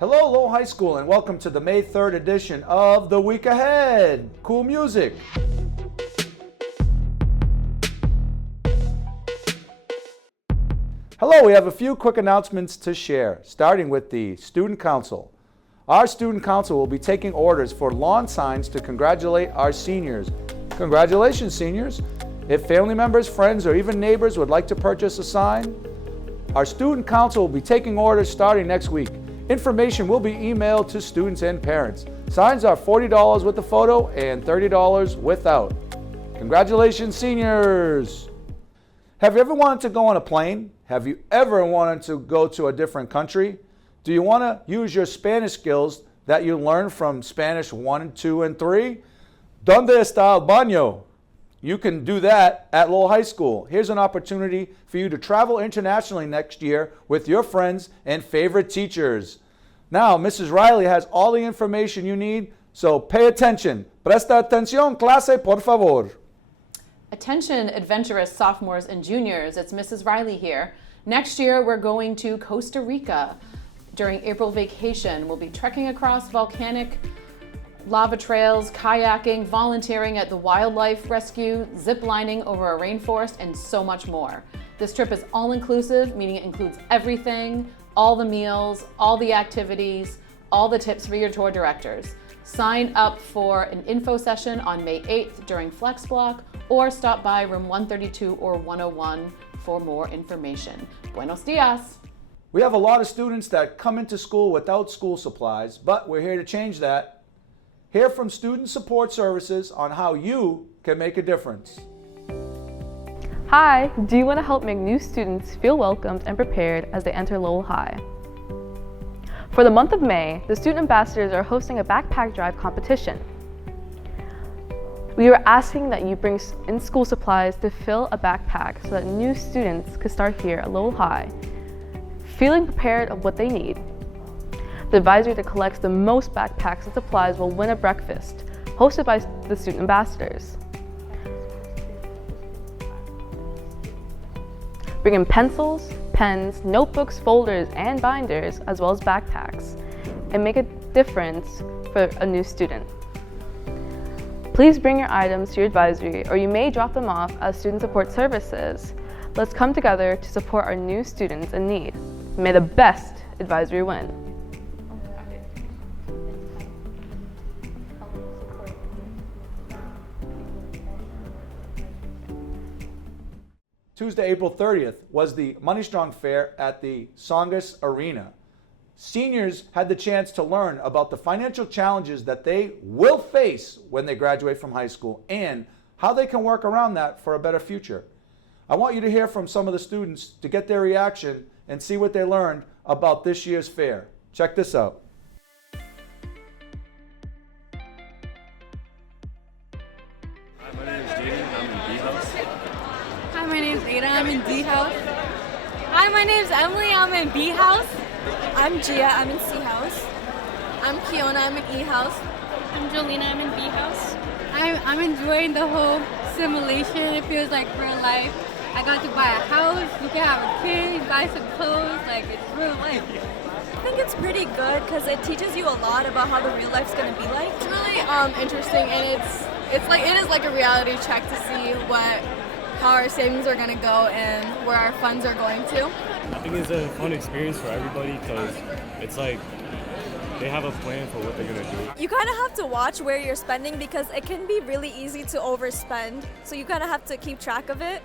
Hello, Lowell High School, and welcome to the May 3rd edition of The Week Ahead. Cool music. Hello, we have a few quick announcements to share, starting with the Student Council. Our Student Council will be taking orders for lawn signs to congratulate our seniors. Congratulations, seniors. If family members, friends, or even neighbors would like to purchase a sign, our Student Council will be taking orders starting next week. Information will be emailed to students and parents. Signs are $40 with the photo and $30 without. Congratulations, seniors! Have you ever wanted to go on a plane? Have you ever wanted to go to a different country? Do you want to use your Spanish skills that you learned from Spanish 1, 2, and 3? ¿Dónde está el baño? You can do that at Lowell High School. Here's an opportunity for you to travel internationally next year with your friends and favorite teachers. Now, Mrs. Riley has all the information you need, so pay attention. Presta atención, clase, por favor. Attention, adventurous sophomores and juniors. It's Mrs. Riley here. Next year, we're going to Costa Rica. During April vacation, we'll be trekking across volcanic lava trails, kayaking, volunteering at the wildlife rescue, zip lining over a rainforest, and so much more. This trip is all-inclusive, meaning it includes everything, all the meals, all the activities, all the tips for your tour directors. Sign up for an info session on May 8th during Flex Block, or stop by room 132 or 101 for more information. Buenos dias! We have a lot of students that come into school without school supplies, but we're here to change that. Hear from Student Support Services on how you can make a difference. Hi, do you want to help make new students feel welcomed and prepared as they enter Lowell High? For the month of May, the student ambassadors are hosting a backpack drive competition. We are asking that you bring in-school supplies to fill a backpack so that new students could start here at Lowell High, feeling prepared of what they need. The advisory that collects the most backpacks and supplies will win a breakfast, hosted by the student ambassadors. Bring in pencils, pens, notebooks, folders, and binders, as well as backpacks, and make a difference for a new student. Please bring your items to your advisory, or you may drop them off as Student Support Services. Let's come together to support our new students in need. May the best advisory win. Tuesday, April 30th was the Money Strong Fair at the Songus Arena. Seniors had the chance to learn about the financial challenges that they will face when they graduate from high school and how they can work around that for a better future. I want you to hear from some of the students to get their reaction and see what they learned about this year's fair. Check this out. Hi, my name's Ada. I'm in D house. Hi, my name's Emily. I'm in B house. I'm Gia. I'm in C house. I'm Kiona. I'm in E house. I'm Jolena. I'm in B house. I'm enjoying the whole simulation. It feels like real life. I got to buy a house. You can have a kid, buy some clothes. Like, it's real life. I think it's pretty good because it teaches you a lot about how the real life's gonna be like. It's really interesting, and it is like a reality check to see how our savings are going to go and where our funds are going to. I think it's a fun experience for everybody because it's like they have a plan for what they're going to do. You kind of have to watch where you're spending because it can be really easy to overspend. So you kind of have to keep track of it.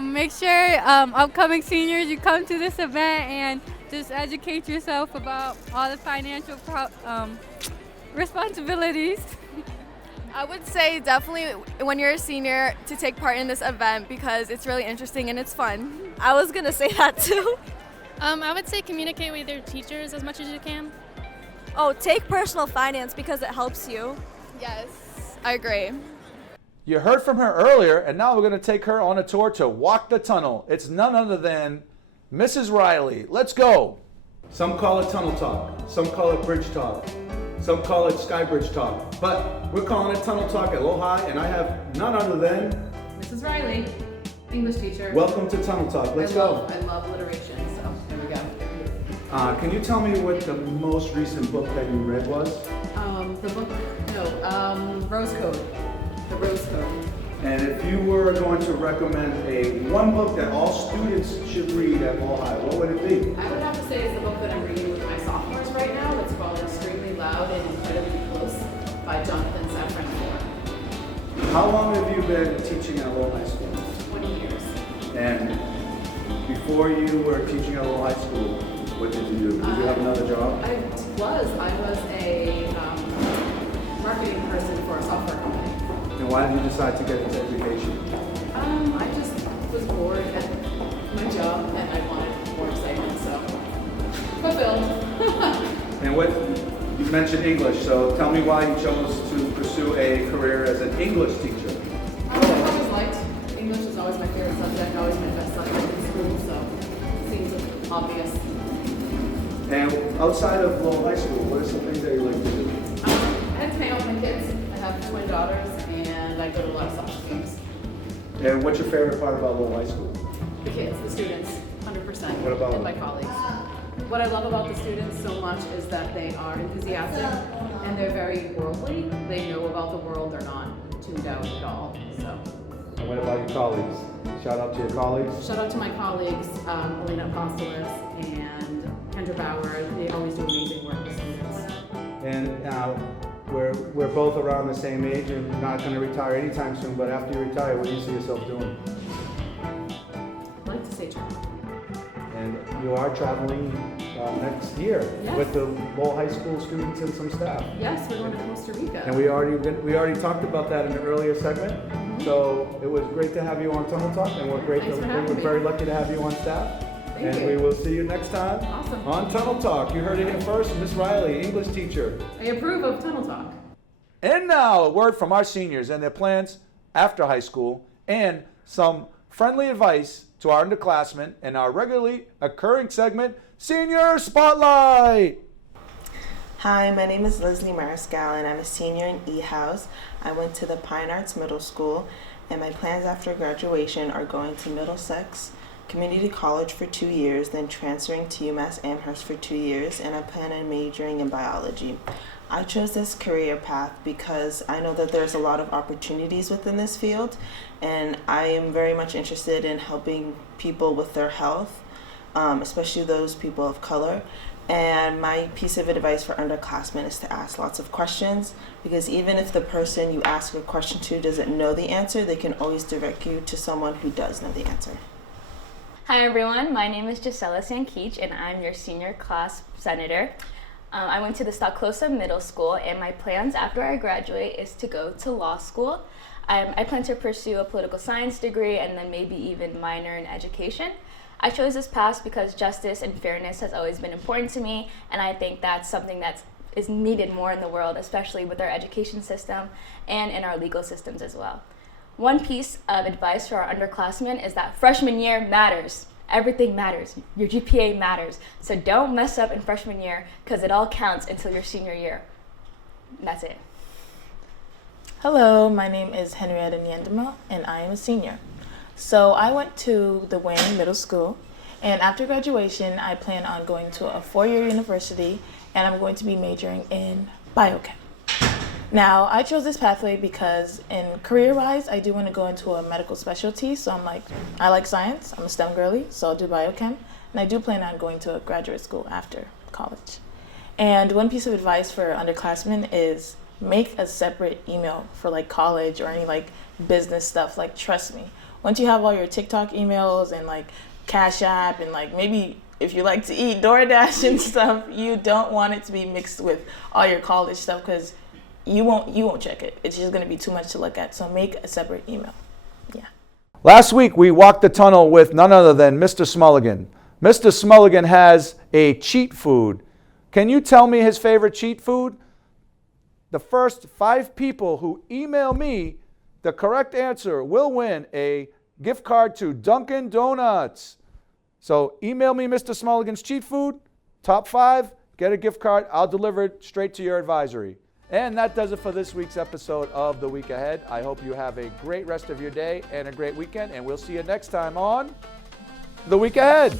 Make sure upcoming seniors, you come to this event and just educate yourself about all the financial responsibilities. I would say definitely when you're a senior to take part in this event because it's really interesting and it's fun. I was gonna say that too. I would say communicate with your teachers as much as you can. Oh, take personal finance because it helps you. Yes, I agree. You heard from her earlier, and now we're going to take her on a tour to walk the tunnel. It's none other than Mrs. Riley. Let's go. Some call it tunnel talk. Some call it bridge talk. Some call it skybridge talk. But we're calling it tunnel talk at Lowell High, and I have none other than Mrs. Riley, English teacher. Welcome to Tunnel Talk. Let's go. I love alliteration, so here we go. Can you tell me what the most recent book that you read was? Rose Code. The Rose Code. And if you were going to recommend one book that all students should read at Lowell High, what would it be? I would have to say it's the book that I'm reading with my sophomores right now. It's called Extremely Loud and Incredibly Close by Jonathan Safran Foer. How long have you been teaching at Lowell High School? 20 years. And before you were teaching at Lowell High School, what did you do? Did you have another job? I was a marketing person for a software company. And why did you decide to get into education? I just was bored at my job and I wanted more excitement, so fulfilled. And what you mentioned English, so tell me why you chose to pursue a career as an English teacher. I've always liked English. Is always my favorite subject, always my best subject in school, so it seems obvious. And outside of Lowell High School, what are some things that you like to do? I hang out with my kids. I have twin daughters and I go to a lot of soccer games. And what's your favorite part about Lowell High School? The kids, the students, 100%. What about and my colleagues. What I love about the students so much is that they are enthusiastic and they're very worldly. They know about the world. They're not tuned out at all. So. And what about your colleagues? Shout out to your colleagues. Shout out to my colleagues, Elena Apostolos and Kendra Bauer. They always do amazing work with students. And we're both around the same age and not going to retire anytime soon, but after you retire, what do you see yourself doing? I'd like to say travel. And you are traveling next year with the Lowell High School students and some staff. Yes, we're going to Costa Rica. And we already talked about that in the earlier segment. So it was great to have you on Tunnel Talk, and we're very lucky to have you on staff. Thank you. We will see you next time Awesome. on Tunnel Talk. You heard it here first, Miss Riley, English teacher. I approve of Tunnel Talk. And now a word from our seniors and their plans after high school, and some friendly advice to our underclassmen in our regularly occurring segment, Senior Spotlight. Hi, my name is Leslie Mariscal and I'm a senior in E-House. I went to the Pine Arts Middle School, and my plans after graduation are going to Middlesex Community College for 2 years, then transferring to UMass Amherst for 2 years, and I plan on majoring in biology. I chose this career path because I know that there's a lot of opportunities within this field, and I am very much interested in helping people with their health, especially those people of color. And my piece of advice for underclassmen is to ask lots of questions, because even if the person you ask a question to doesn't know the answer, they can always direct you to someone who does know the answer. Hi everyone, my name is Gisela Sankeach and I'm your senior class senator. I went to the Stocklosha Middle School, and my plans after I graduate is to go to law school. I plan to pursue a political science degree and then maybe even minor in education. I chose this path because justice and fairness has always been important to me, and I think that's something that is needed more in the world, especially with our education system and in our legal systems as well. One piece of advice for our underclassmen is that freshman year matters. Everything matters. Your GPA matters. So don't mess up in freshman year, because it all counts until your senior year. And that's it. Hello, my name is Henrietta Nyandema, and I am a senior. So I went to the Wayne Middle School, and after graduation, I plan on going to a 4-year university, and I'm going to be majoring in biochem. Now, I chose this pathway because in career-wise, I do want to go into a medical specialty, so I like science, I'm a STEM girly, so I'll do biochem, and I do plan on going to a graduate school after college. And one piece of advice for underclassmen is make a separate email for college or any business stuff. Trust me, once you have all your TikTok emails and Cash App and maybe if you like to eat DoorDash and stuff, you don't want it to be mixed with all your college stuff, because you won't check it. It's just going to be too much to look at. So make a separate email. Yeah. Last week we walked the tunnel with none other than Mr. Smulligan. Mr. Smulligan has a cheat food. Can you tell me his favorite cheat food? The first 5 people who email me the correct answer will win a gift card to Dunkin' Donuts. So email me Mr. Smulligan's cheat food. Top 5, get a gift card. I'll deliver it straight to your advisory. And that does it for this week's episode of The Week Ahead. I hope you have a great rest of your day and a great weekend, and we'll see you next time on The Week Ahead.